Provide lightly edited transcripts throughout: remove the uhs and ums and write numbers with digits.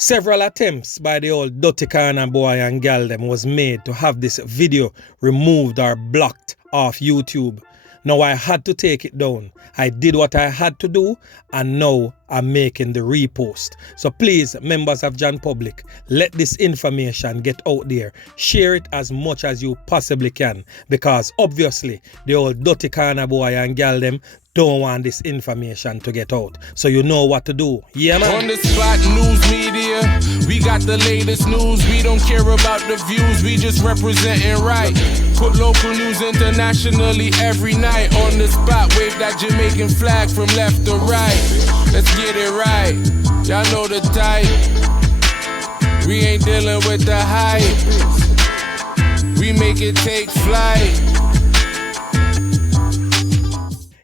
Several attempts by the old dirty corner boy and gal them was made to have this video removed or blocked off YouTube. Now I had to take it down. I did what I had to do and now I'm making the repost. So please, members of John Public, let this information get out there. Share it as much as you possibly can because obviously the old dirty corner boy and gal them don't want this information to get out. So you know what to do. Yeah, man. On the spot news media, we got the latest news. We don't care about the views, we just representing right. Put local news internationally every night. On the spot, wave that Jamaican flag from left to right. Let's get it right, y'all know the type. We ain't dealing with the hype. We make it take flight.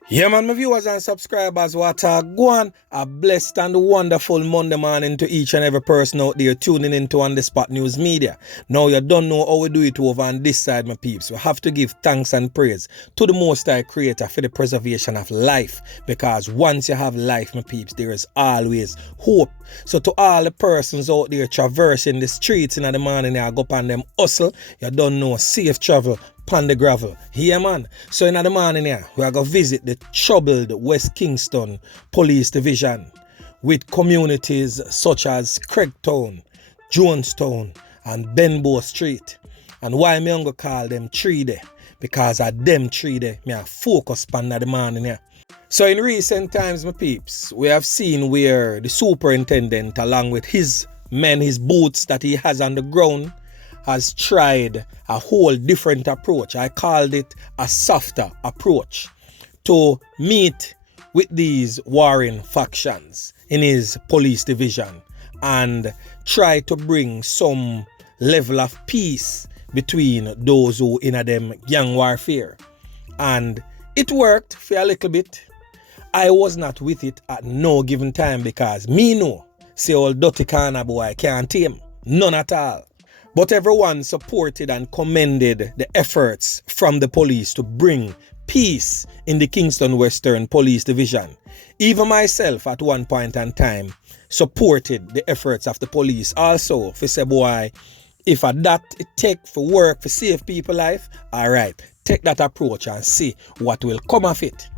Yeah, man, my viewers and subscribers, what a go on. A blessed and wonderful Monday morning to each and every person out there tuning into On The Spot News Media. Now, you don't know how we do it over on this side, my peeps. We have to give thanks and praise to the Most High Creator for the preservation of life. Because once you have life, my peeps, there is always hope. So to all the persons out there traversing the streets in the morning, you go up on them hustle, you don't know, safe travel pan the gravel. Yeah, man. So in the morning here, we are going to visit the troubled West Kingston Police Division with communities such as Craigtown, Jonestown and Benbow Street. And why me going to call them TehTeh? Because at them TehTeh, me are focused on the morning here. So in recent times, my peeps, we have seen where the superintendent, along with his men, his boots that he has on the ground, has tried a whole different approach. I called it a softer approach to meet with these warring factions in his police division and try to bring some level of peace between those who in a them gang warfare. And it worked for a little bit. I was not with it at no given time because me know, say old dirty corner boy can't tame. None at all. But everyone supported and commended the efforts from the police to bring peace in the Kingston Western Police Division. Even myself at one point in time supported the efforts of the police also for say boy, if a that it take for work for save people life, alright, take that approach and see what will come of it.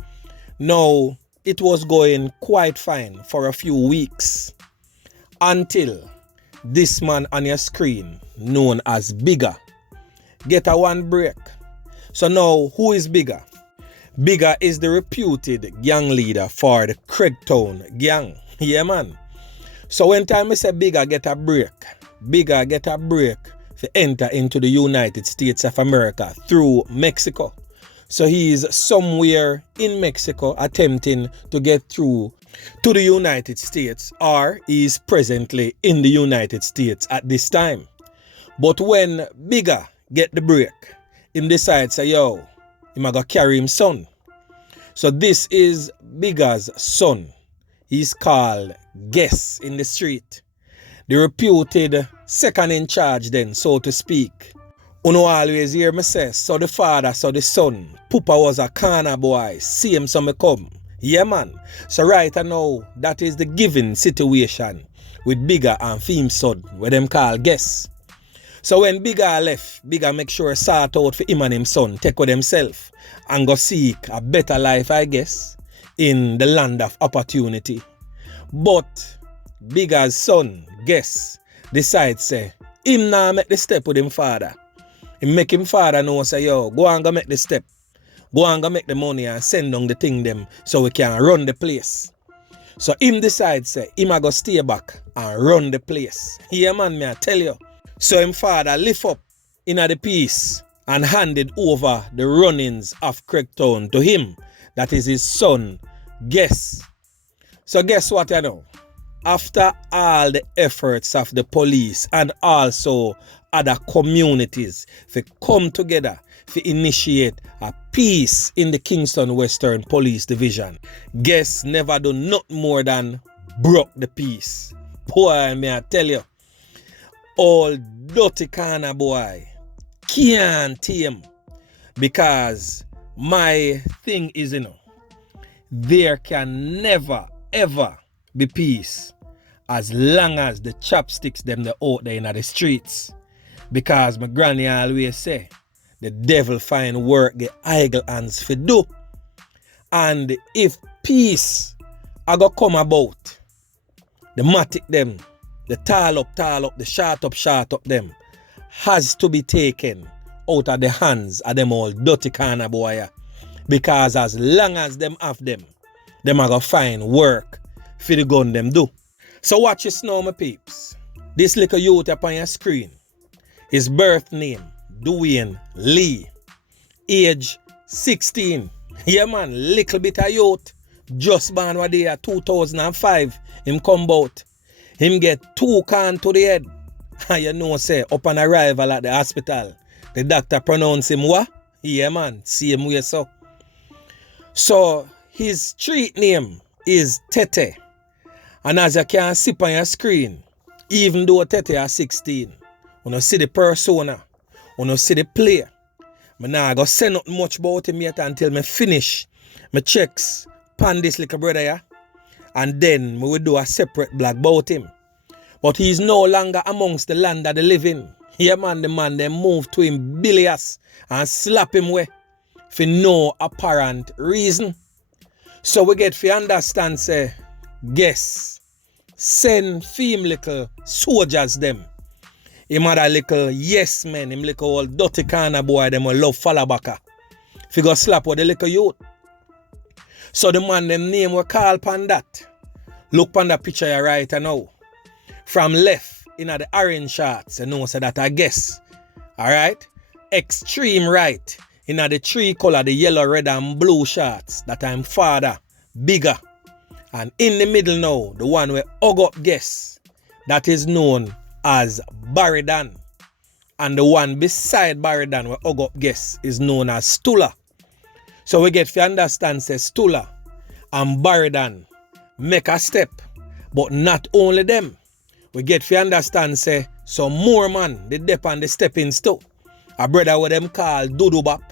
Now, it was going quite fine for a few weeks until this man on your screen, known as Bigger, get a one break. So now, who is Bigger? Bigger is the reputed gang leader for the Craigtown gang. Yeah, man. So when time I say Bigger get a break to enter into the United States of America through Mexico. So he is somewhere in Mexico attempting to get through to the United States, or he is presently in the United States at this time. But when Bigger get the break, him decides say, yo, he might go carry him son. So this is Bigger's son. He's called Guess in the street. The reputed second in charge then, so to speak. Uno always hear me say, so the father, so the son. Pupa was a corner boy, see him so me come. Yeah, man. So right now, that is the given situation with Bigger and Fim son, where them call Guess. So when Bigger left, Bigger make sure sort out for him and him son, take with himself and go seek a better life, I guess, in the land of opportunity. But Bigger's son, Guess, decides say, him now make the step with him father. He make him father know say, yo, go and go make the step. Go and go make the money and send down the thing them so we can run the place. So him decides say, him a go stay back and run the place. Yeah, man, me I tell you. So him father lift up in the piece and handed over the runnings of Craigtown to him. That is his son, Guess. So guess what you know? After all the efforts of the police and also other communities to come together to initiate a peace in the Kingston Western Police Division, Guess never do nothing more than broke the peace. Boy, may I tell you, all dirty corner boy can't tame. Because my thing is, there can never ever be peace as long as the chopsticks them the out there in the streets. Because my granny always say, the devil find work the idle hands for do. And if peace I go come about, the matic them, the tall up, the short up them, has to be taken out of the hands of them all dirty kind of boy. Because as long as them have them are gonna find work for the gun them do. So watch this now, my peeps. This little youth up on your screen, his birth name, Dwayne Lee. Age 16. Yeah man, little bit of youth. Just born one day 2005. Him come out. Him get 2 cans to the head. And you know say, upon arrival at the hospital, the doctor pronounce him what? Yeah man, same way so. So his street name is TehTeh. And as you can see on your screen, even though TehTeh is 16, when you see the persona, when you see the player, I nah go say not much about him yet until me finish my checks pan this little brother here. And then we will do a separate blog about him. But he's no longer amongst the land of the living. Yeah man, the man they move to him bilious and slap him away for no apparent reason. So we get to understand say, guess, send film little soldiers them. Him had a little yes men, him little old dirty kind of boy, them will love fallabaka. Fi go slap with the little youth. So the man them name we call pan that. Look pan that picture you right now. From left, in the orange shorts, you know say that I guess. Alright? Extreme right, in the 3 color, the yellow, red, and blue shorts, that I'm father, bigger. And in the middle now, the one where hug up guess, that is known as Baridan. And the one beside Baridan where hug up guess is known as Stula. So we get to understand say Stula and Baridan make a step. But not only them. We get to understand say some more man they dip on the stepping stone. A brother with them call Dudubap,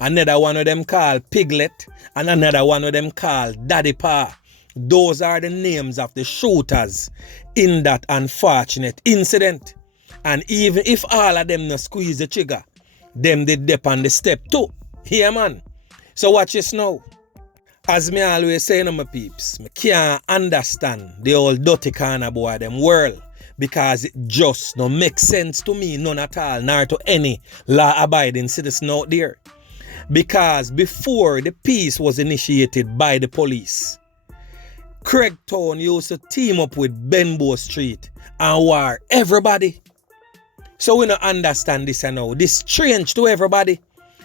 another one of them call Piglet, and another one of them call Daddy Pa. Those are the names of the shooters in that unfortunate incident. And even if all of them no squeeze the trigger, them they dip on the step too. Here man. So watch this now. As me always say to my peeps, me can't understand the old dirty kind of boy them world. Because it just no make sense to me, none at all, nor to any law-abiding citizen out there. Because before the peace was initiated by the police, Craigtown used to team up with Benbow Street and war everybody. So we don't understand this now. This strange to everybody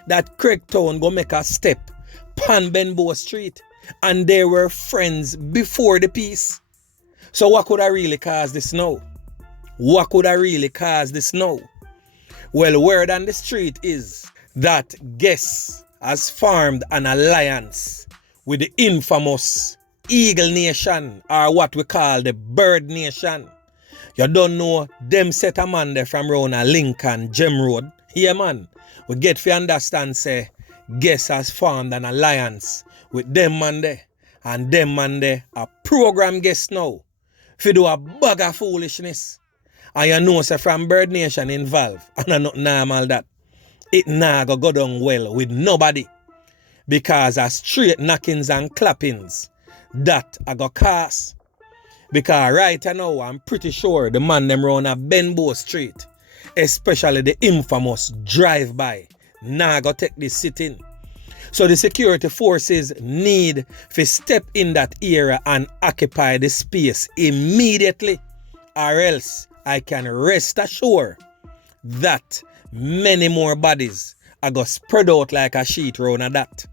that Craigtown go make a step pan Benbow Street and they were friends before the peace. So what could I really cause this now? What could I really cause this now? Well, word on the street is that Guess has formed an alliance with the infamous Eagle Nation, or what we call the Bird Nation. You don't know them set a man there from round a Lincoln Gem Road. Here man, we get to understand say Guess has formed an alliance with them man there. And them man there a program Guess now for do a bag of foolishness. And you know say from Bird Nation involved, and I not normal that. It nah go down well with nobody. Because as straight knockings and clappings, that I go cast. Because right now I'm pretty sure the man them round a Benbow Street, especially the infamous drive-by, nah go take this sitting. So the security forces need to step in that area and occupy the space immediately, or else I can rest assured that many more bodies are going to spread out like a sheet round of that.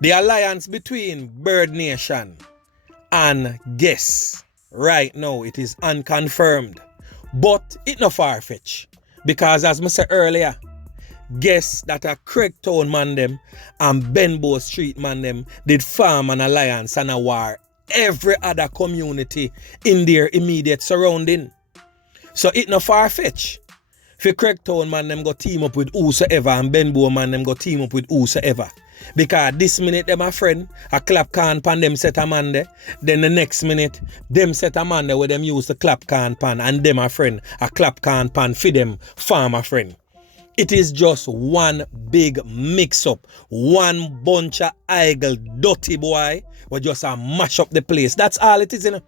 The alliance between Bird Nation and Guess right now it is unconfirmed, but it's not far-fetched because as I said earlier, Guess that a Craigtown man them and Benbow Street man them did form an alliance and a war every other community in their immediate surrounding. So it no far-fetched. For Craigtown man them go team up with whosoever and Benbow man them go team up with whosoever. Because this minute them a friend, a clap can pan them set a man there. Then the next minute, them set a man there where them use the clap can pan and them a friend, a clap can pan for them farmer friend. It is just one big mix up. One bunch of idle, dirty boy will just mash up the place. That's all it is, you know.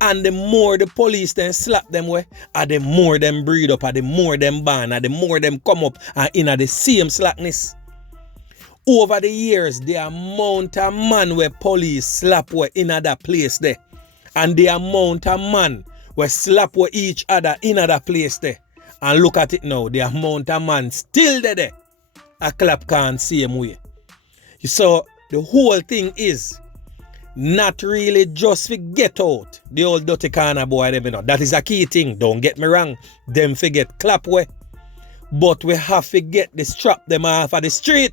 And the more the police then slap them way, and the more them breed up, and the more them ban, and the more them come up and in the same slackness. Over the years, the amount of man where police slap way in that place there, and the amount of man where slap way each other in that place there. And look at it now, the amount of man still there. A clap can't same way. So the whole thing is not really just to get out the old dirty corner boy them, you know. That is a key thing. Don't get me wrong. Them forget ClapWeh. But we have to get the strap them off of the street.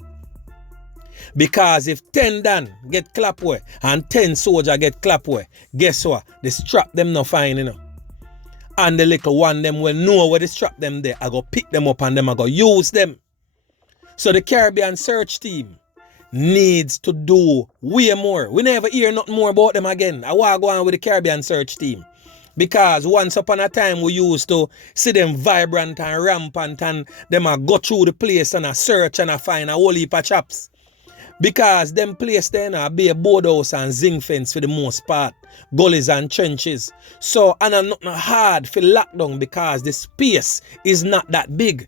Because if 10 Dan get ClapWeh and 10 soldier get ClapWeh, guess what? The strap them not fine, you know. And the little one them will know where the strap them there. I go pick them up and them I go use them. So the Caribbean search team needs to do way more. We never hear nothing more about them again. I want to go on with the Caribbean search team. Because once upon a time we used to see them vibrant and rampant and them a go through the place and a search and a find a whole heap of chaps. Because them place there be a boardhouse and zinc fence for the most part. Gullies and trenches. So, and I'm not hard for lockdown because the space is not that big.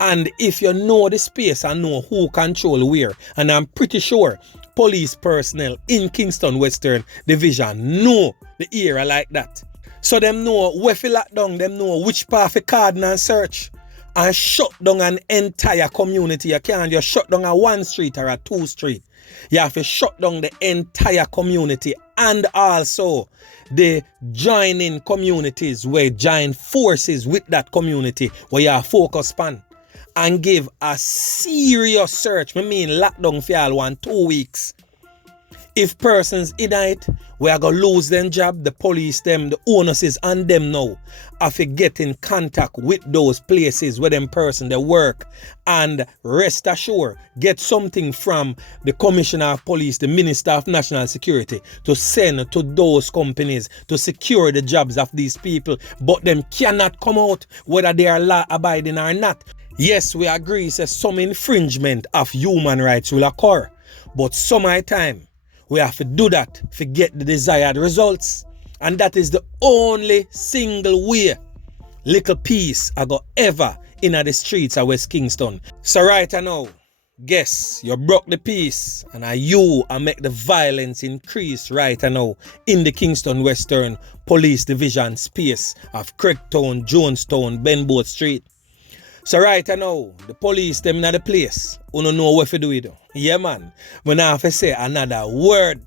And if you know the space and know who control where, and I'm pretty sure police personnel in Kingston Western Division know the area like that. So them know where for lockdown, them know which part for cordon and search. And shut down an entire community. You can't just shut down a one street or a two street. You have to shut down the entire community and also the joining communities where join forces with that community where you are focused on and give a serious search. I mean lockdown for all 1-2 weeks. If persons in it, we are going to lose them job, the police, them, the owners and them now have to get in contact with those places where them person they work and rest assured, get something from the Commissioner of Police, the Minister of National Security to send to those companies to secure the jobs of these people, but them cannot come out whether they are law abiding or not. Yes, we agree that some infringement of human rights will occur, but some of the time, we have to do that to get the desired results. And that is the only single way little peace I got ever in the streets of West Kingston. So right now, guess you broke the peace and you make the violence increase right now in the Kingston Western Police Division space of Craigtown, Jonestown, Benbow Street. So right now, the police them in the place, you don't know what to do with it. Yeah man, when I have to say another word,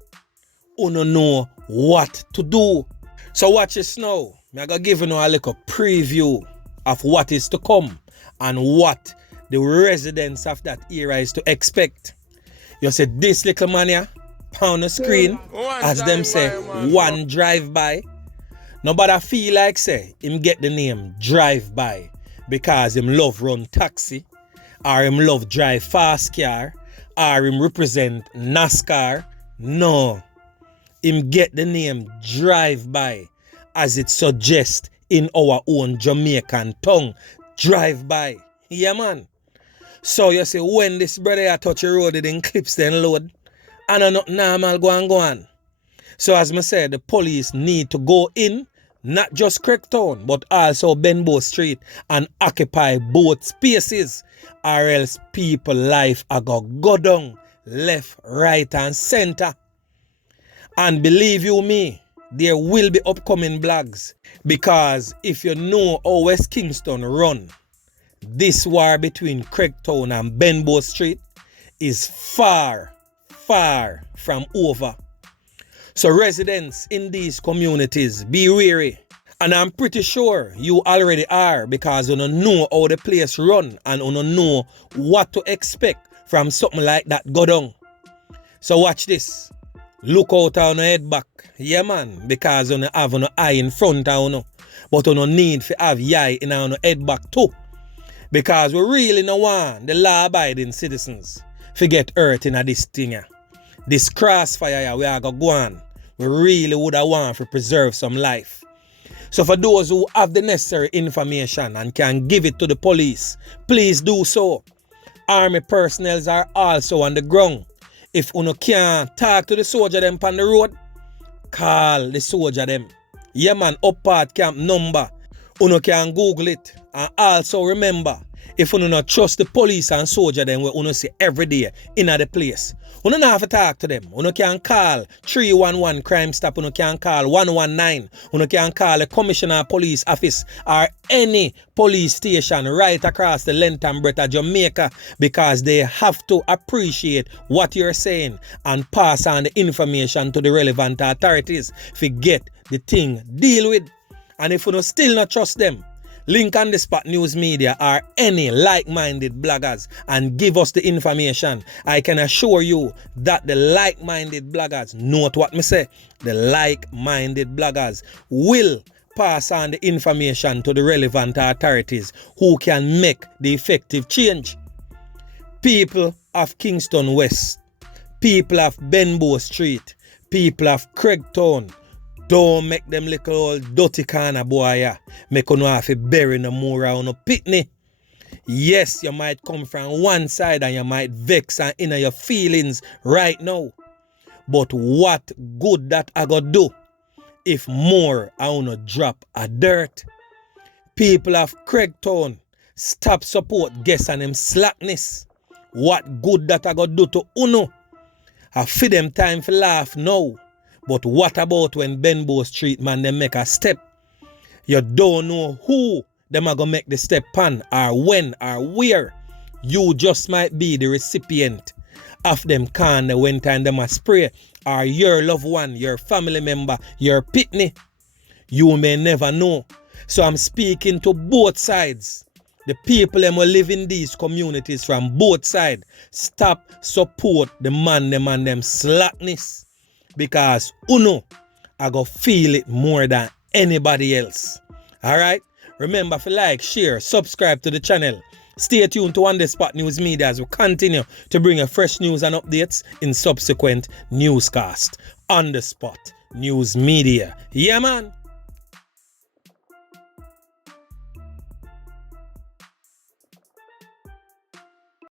you don't know what to do. So watch this now. I'm going to give you a little preview of what is to come and what the residents of that area is to expect. You see this little man here, on the screen, as them say, one drive-by. Nobody feel like say, him get the name drive-by. Because him love run taxi, or him love drive fast car, or him represent NASCAR. No, him get the name drive-by as it suggests in our own Jamaican tongue. Drive-by. Yeah man. So you see when this brother touch the road, it in clips then load. And not normal go on. So as I said, the police need to go in, not just Craigtown, but also Benbow Street and occupy both spaces, or else people life are going to go down left, right and center. And believe you me, there will be upcoming blogs, because if you know how West Kingston run, this war between Craigtown and Benbow Street is far, far from over. So residents in these communities, be wary. And I'm pretty sure you already are, because you don't know how the place run and you don't know what to expect from something like that go down. So watch this. Look out on your head back. Yeah man, because you don't have an eye in front of you. But you don't need to have your eye in your head back too. Because we really don't want the law-abiding citizens forget hurt in this thing. Yeah. This crossfire we are going to go on. We really would have want to preserve some life. So for those who have the necessary information and can give it to the police, please do so. Army personnel are also on the ground. If you can't talk to the soldier them on the road, call the soldier them. Yeah man, up part camp number. You can Google it. And also remember, if you don't trust the police and soldier them, you see every day in the place, you don't have to talk to them. You can call 311 Crime Stop. You can call 119. You can call the Commissioner of Police Office or any police station right across the length and breadth of Jamaica, because they have to appreciate what you're saying and pass on the information to the relevant authorities to get the thing deal with. And if you still not trust them, link on the Spot News Media or any like-minded bloggers and give us the information. I can assure you that the like-minded bloggers, note what me say, the like-minded bloggers will pass on the information to the relevant authorities who can make the effective change. People of Kingston West, people of Benbow Street, people of Craigtown, don't make them little old dirty kind of boy ya. Make you have to bury no more on no pitney. Yes, you might come from one side and you might vex and inner your feelings right now. But what good that I got do if more I wanna drop a dirt? People of Craigtown, stop support guests and them slackness. What good that I got do to Uno? I feed them time for laugh now. But what about when Benbow Street man them make a step? You don't know who them are gonna make the step on, or when, or where. You just might be the recipient of them can when time them a spray, or your loved one, your family member, your pitney. You may never know. So I'm speaking to both sides. The people them who live in these communities from both sides. Stop support the man them and them slackness. Because Uno, I go feel it more than anybody else. Alright? Remember to like, share, subscribe to the channel. Stay tuned to On The Spot News Media as we continue to bring you fresh news and updates in subsequent newscast. On The Spot News Media. Yeah man.